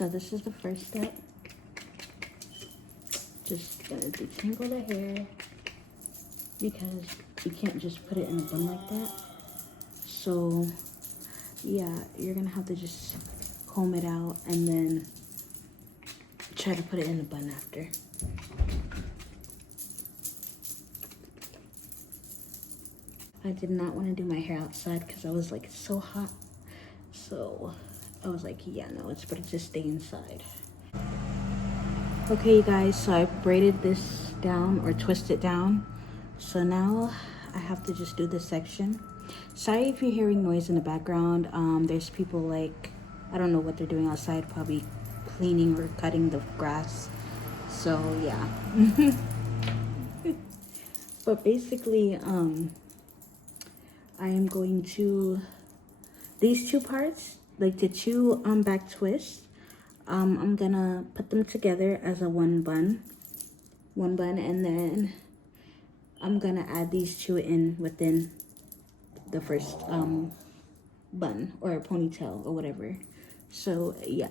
So this is the first step. Just gonna detangle the hair because you can't just put it in a bun like that. So yeah, you're gonna have to just comb it out and then try to put it in a bun after. I did not want to do my hair outside because I was like so hot. So I was like, yeah, no, it's better to stay inside. Okay, you guys, so I braided this down or twist it down. So now I have to just do this section. Sorry if you're hearing noise in the background. There's people like, I don't know what they're doing outside, probably cleaning or cutting the grass. So yeah. But basically, I am going to, these two parts, like the two back twists, I'm gonna put them together as a one bun, and then I'm gonna add these two in within the first bun or ponytail or whatever. So yeah.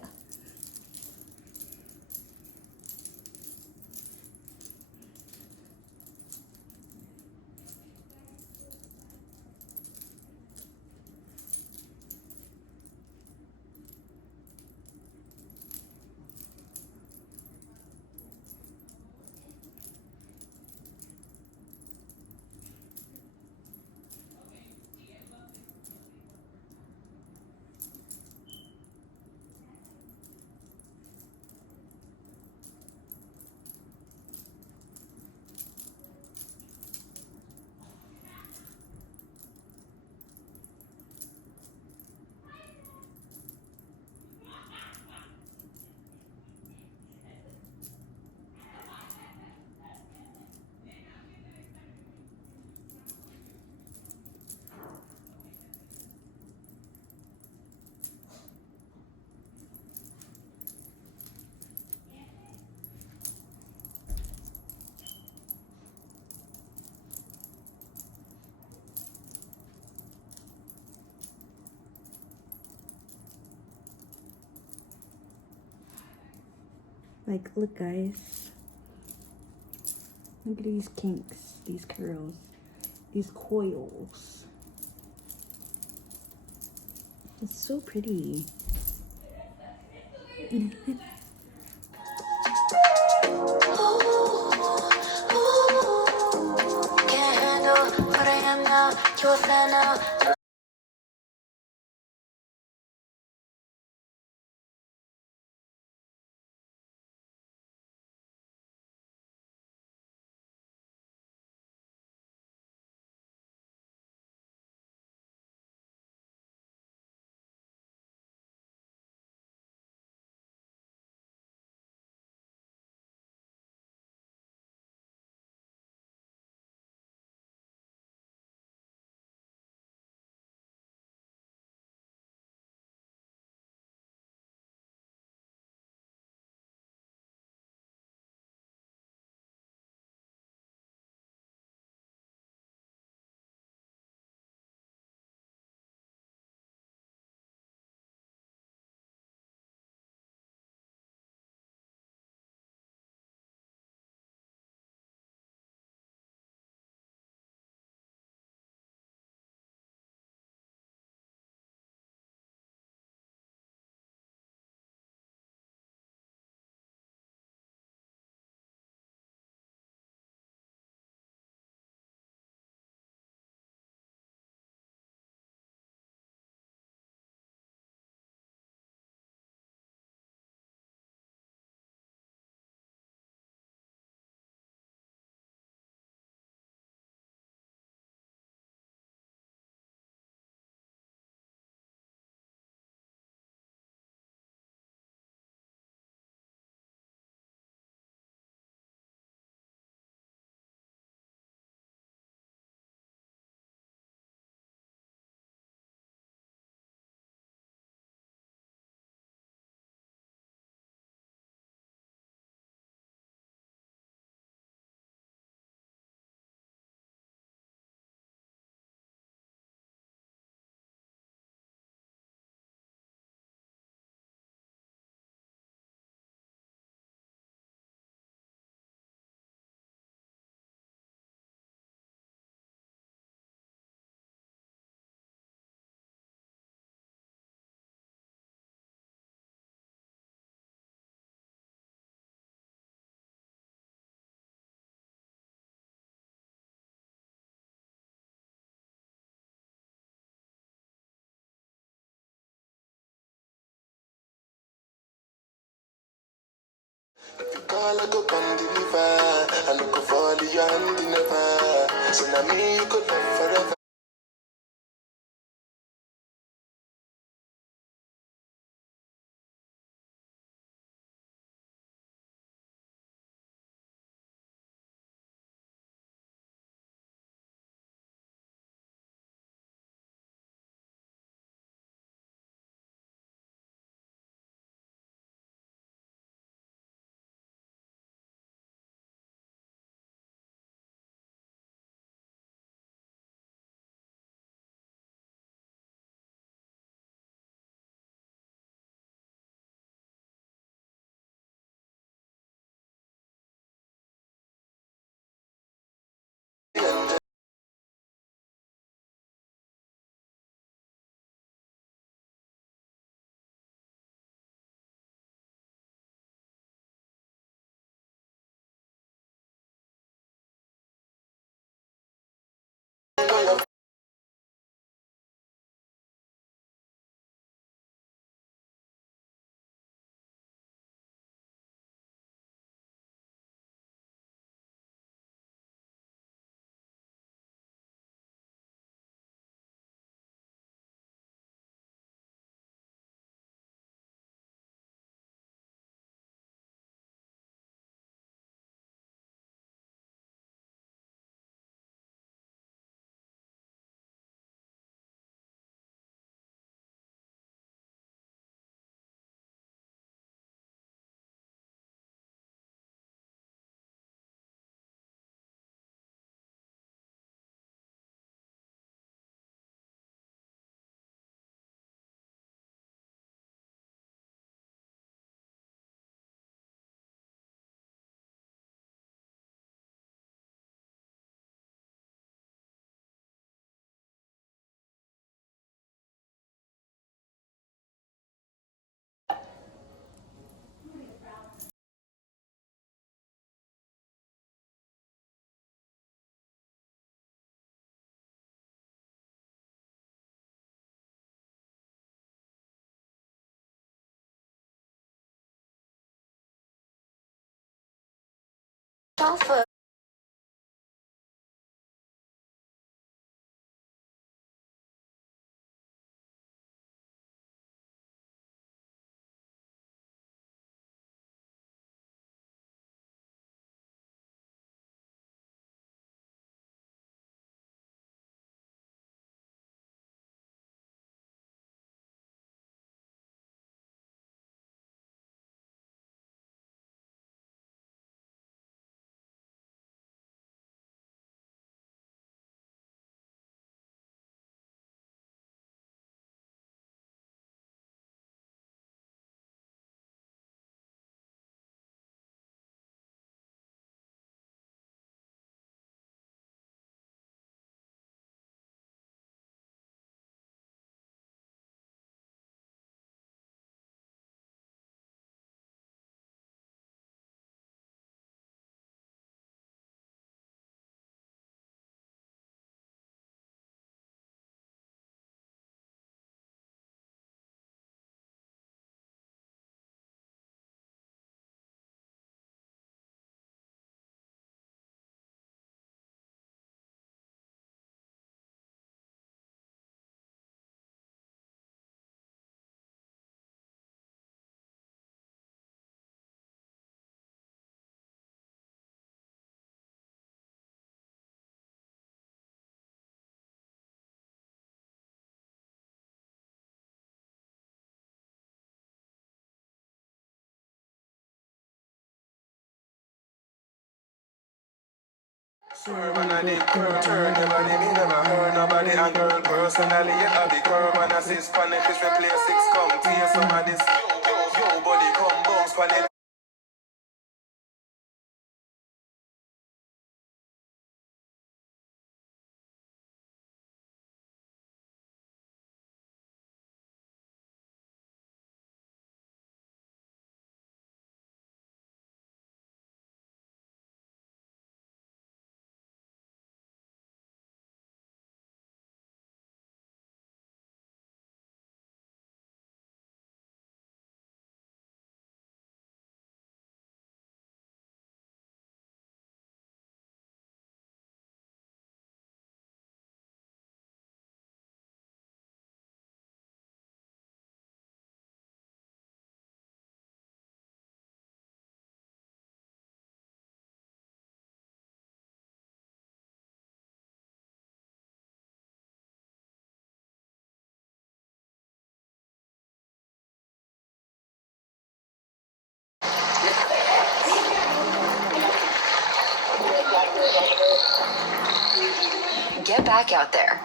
Like, look guys, look at these kinks, these curls, these coils. It's so pretty. Can't handle what I am now. You a fan now. You call, I go come deliver. I look for the hand never. So now me you could love forever. Swerve and I did curve, turn nobody, me never heard nobody. And girl, personally, you have the curve and assist. Pan if it's a play six, come tear some of this. Yo, body, come bounce pan it. back out there.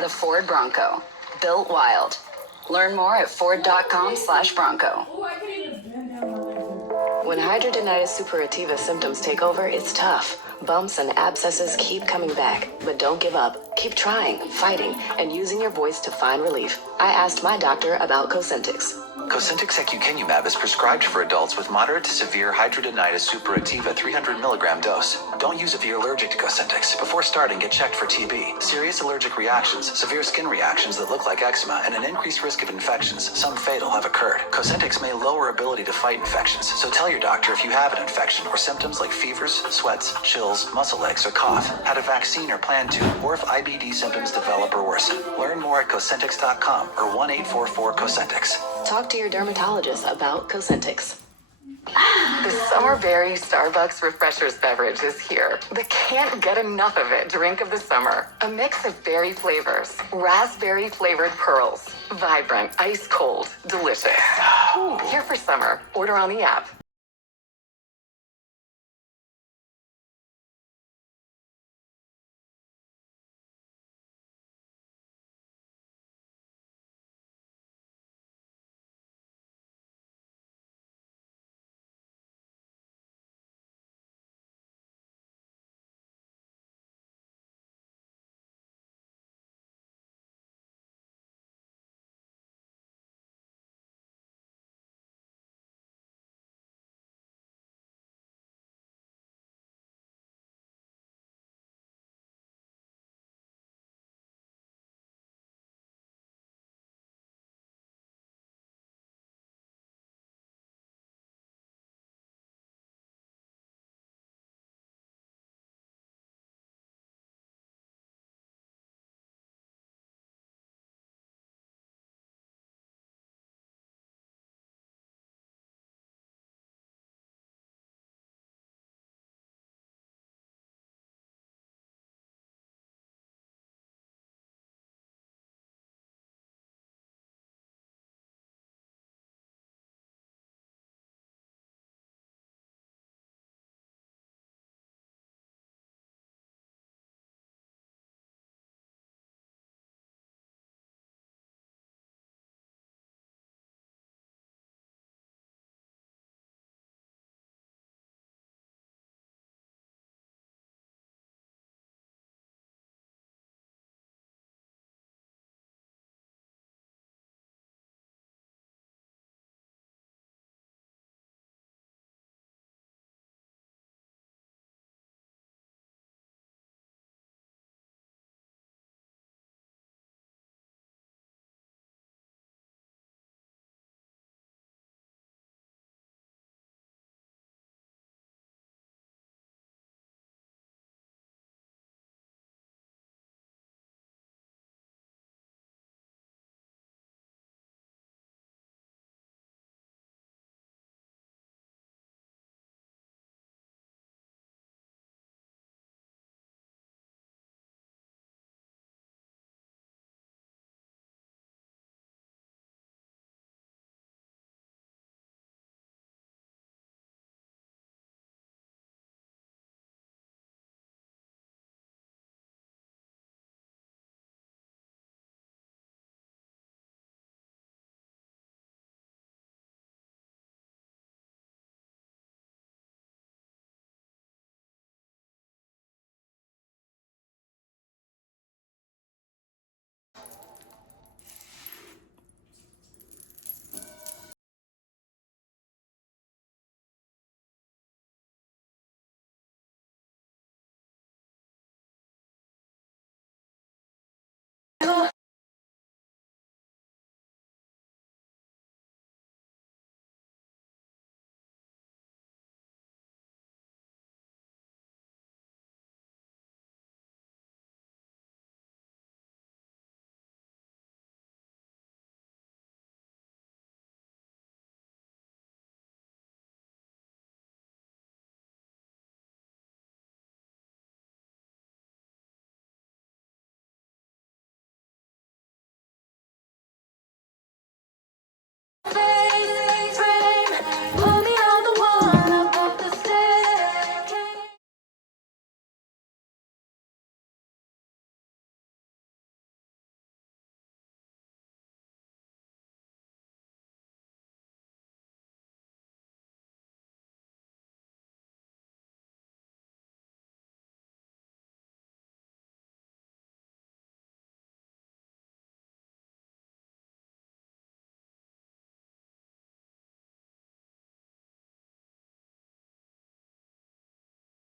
The Ford Bronco, built wild. Learn more at ford.com/Bronco. When hidradenitis suppurativa symptoms take over, it's tough. Bumps and abscesses keep coming back, but don't give up. Keep trying, fighting, and using your voice to find relief. I asked my doctor about Cosentyx. Cosentyx secukinumab is prescribed for adults with moderate to severe hidradenitis suppurativa 300 milligram dose. Don't use if you're allergic to Cosentyx. Before starting, get checked for TB, serious allergic reactions, severe skin reactions that look like eczema, and an increased risk of infections, some fatal, have occurred. Cosentyx may lower ability to fight infections, so tell your doctor if you have an infection or symptoms like fevers, sweats, chills, muscle aches, or cough, had a vaccine or plan to, or if IBD symptoms develop or worsen. Learn more at Cosentyx.com or 1-844-COSENTYX. Talk to your dermatologist about Cosentyx. The Summer Berry Starbucks Refreshers beverage is here. The can't get enough of it drink of the summer. A mix of berry flavors. Raspberry flavored pearls. Vibrant, ice cold, delicious. Ooh, here for summer. Order on the app.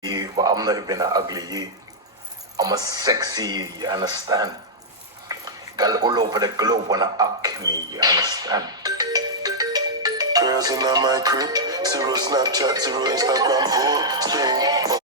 you, but I'm not even an ugly you. I'm a sexy you, you understand? Girl all over the globe wanna up me, you understand? Girls in my crib, zero Snapchat, zero Instagram posting.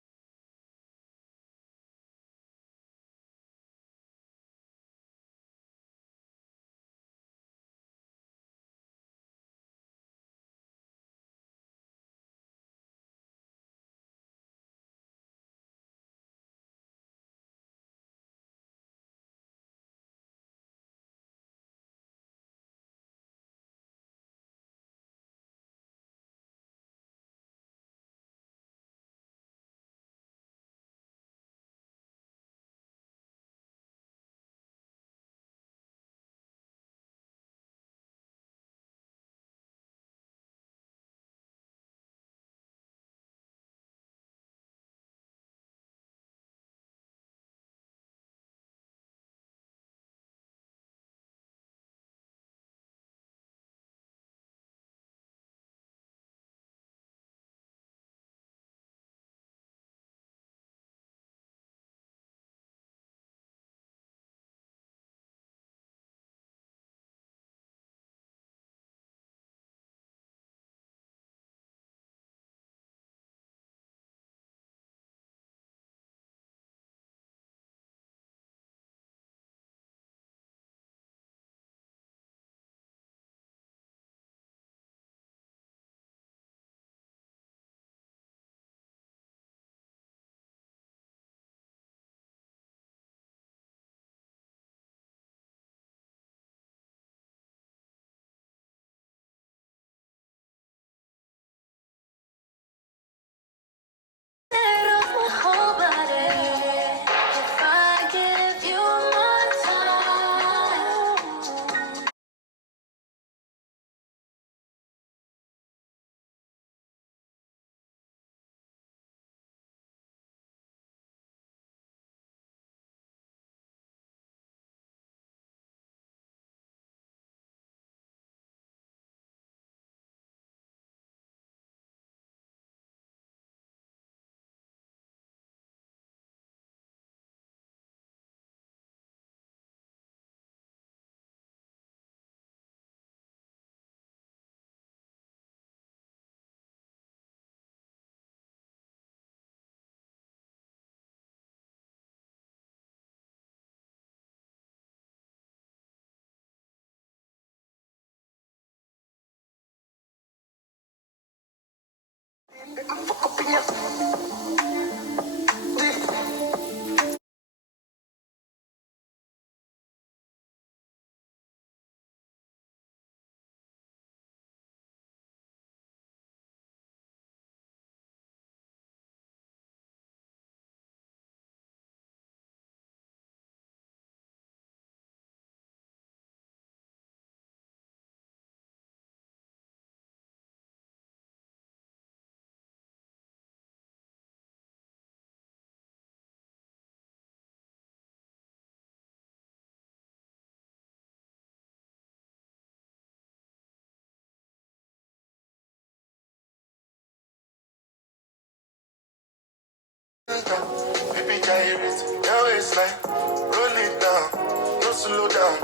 Baby, gyrate, your waistline, roll it down, no slow down,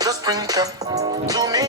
just bring them to me.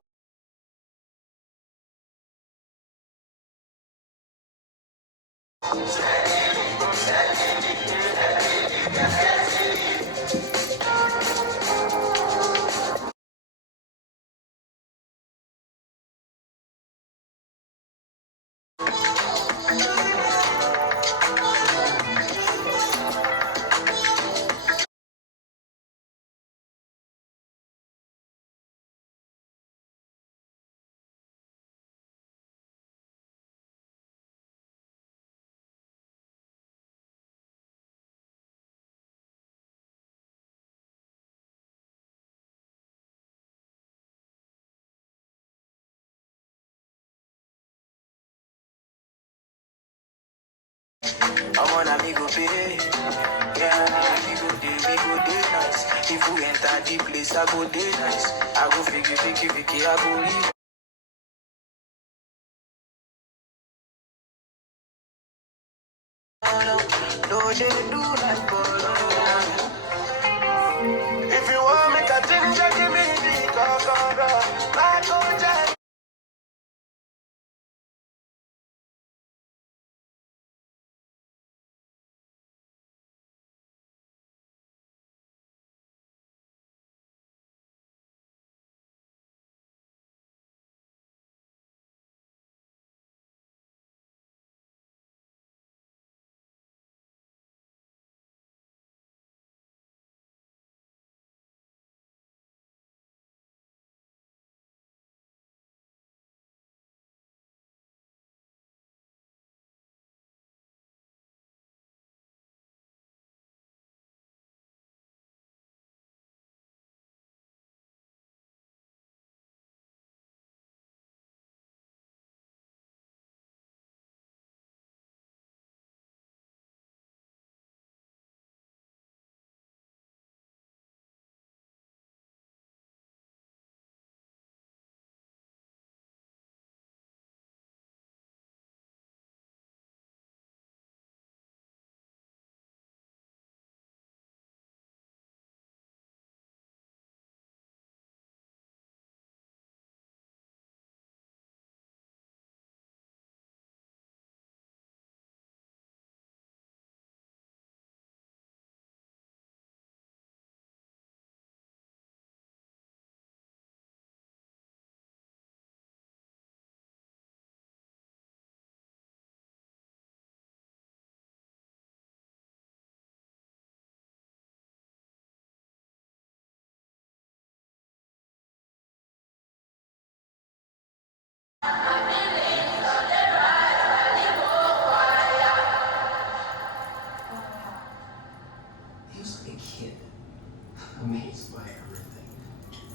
I'm on amigo pay. Yeah, we go day nice. If we enter the place, I go day nice. I go fiki, I go leave. No, they do like Polo. If you want me to ginger, give me the go-go-go. My go-jack.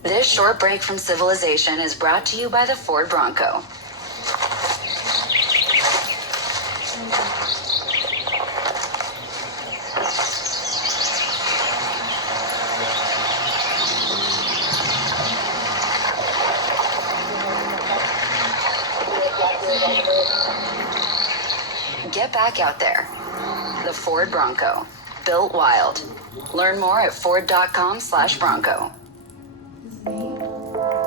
This short break from civilization is brought to you by the Ford Bronco. Get back out there. The Ford Bronco. Built wild. Learn more at ford.com/Bronco.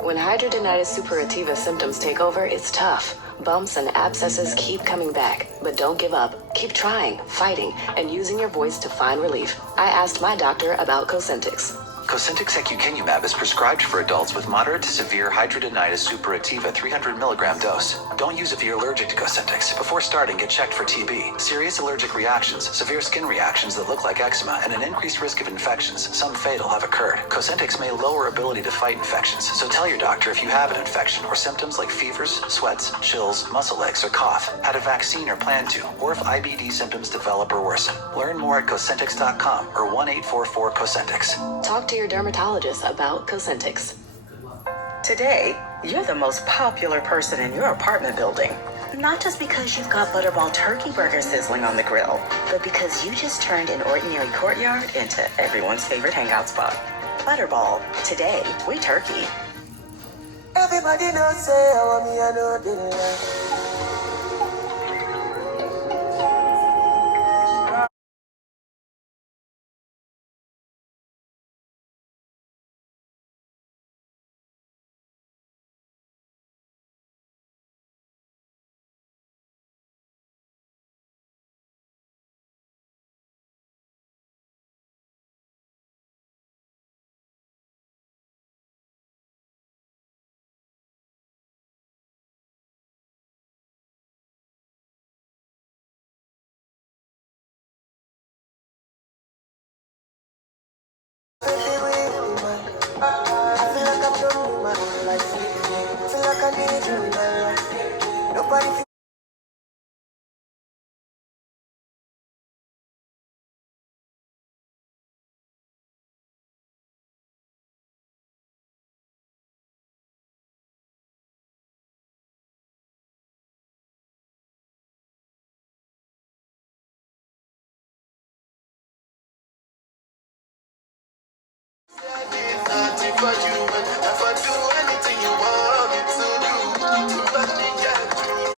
When hidradenitis suppurativa symptoms take over, it's tough. Bumps and abscesses keep coming back, but don't give up. Keep trying, fighting, and using your voice to find relief. I asked my doctor about Cosentyx. Cosentyx secukinumab is prescribed for adults with moderate to severe hidradenitis suppurativa 300 milligram dose. Don't use if you're allergic to Cosentyx. Before starting, get checked for TB, serious allergic reactions, severe skin reactions that look like eczema, and an increased risk of infections, some fatal, have occurred. Cosentyx may lower ability to fight infections, so tell your doctor if you have an infection or symptoms like fevers, sweats, chills, muscle aches, or cough, had a vaccine or plan to, or if IBD symptoms develop or worsen. Learn more at Cosentyx.com or 1-844-COSENTYX. Talk to your dermatologist about Cosentyx. Today, you're the most popular person in your apartment building. Not just because you've got Butterball turkey burgers sizzling on the grill, but because you just turned an ordinary courtyard into everyone's favorite hangout spot. Butterball. Today, we turkey. Everybody knows say, I want me, I know the I feel like I'm done with my life. I feel like I need you in my life. Nobody for you, but if I do anything you want me to do, but me can't do.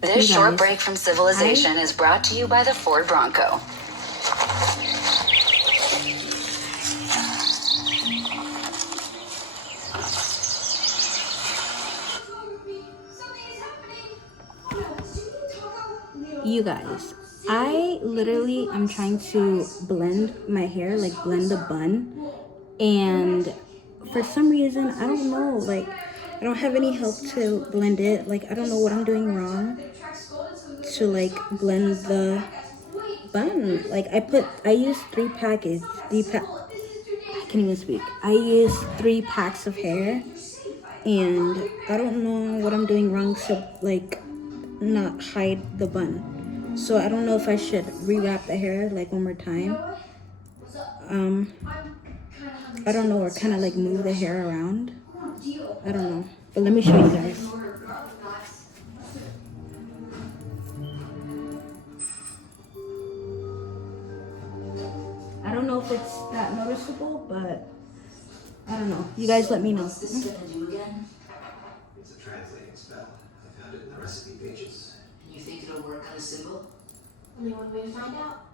This You short guys, break from civilization is brought to you by the Ford Bronco. you guys, I literally am trying to blend my hair, like blend the bun, and for some reason, I don't know, like I don't have any help to blend it. Like I don't know what I'm doing wrong to like blend the bun. Like I used I can't even speak. I used 3 packs of hair, and I don't know what I'm doing wrong to like not hide the bun. So I don't know if I should rewrap the hair like one more time. I don't know, or kind of like move the hair around. I don't know, but let me show you guys. I don't know if it's that noticeable, but I don't know. You guys let me know. What's this gonna do again? It's a translating spell. I found it in the recipe pages. And you think it'll work on a symbol? Only one way to find out.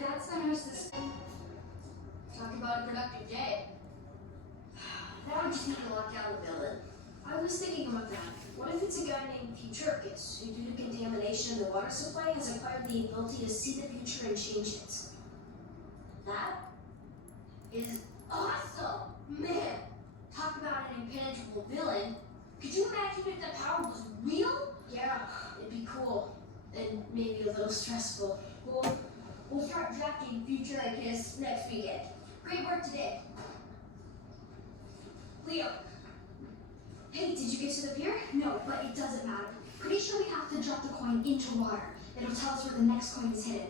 That's not our system. Talk about a productive day. Now we just need to lock down the villain. I was thinking about that. What if it's a guy named Futuricus, who due to contamination in the water supply has acquired the ability to see the future and change it? That is awesome! Man, talk about an impenetrable villain. Could you imagine if the power was real? Yeah, it'd be cool. And maybe a little stressful. Cool. We'll start drafting Futuricus next weekend. Great work today. Leo. Hey, did you get to the pier? No, but it doesn't matter. Pretty sure we have to drop the coin into water. It'll tell us where the next coin is hidden.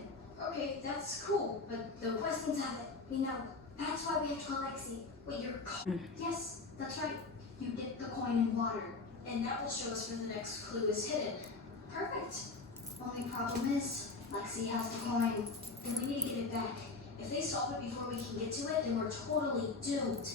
Okay, that's cool, but the Westlands have it. We know. That's why we have to call Lexi. Wait, you're... Yes, that's right. You dip the coin in water, and that will show us where the next clue is hidden. Perfect. Only problem is, Lexi has the coin, and we need to get it back. If they solve it before we can get to it, then we're totally doomed.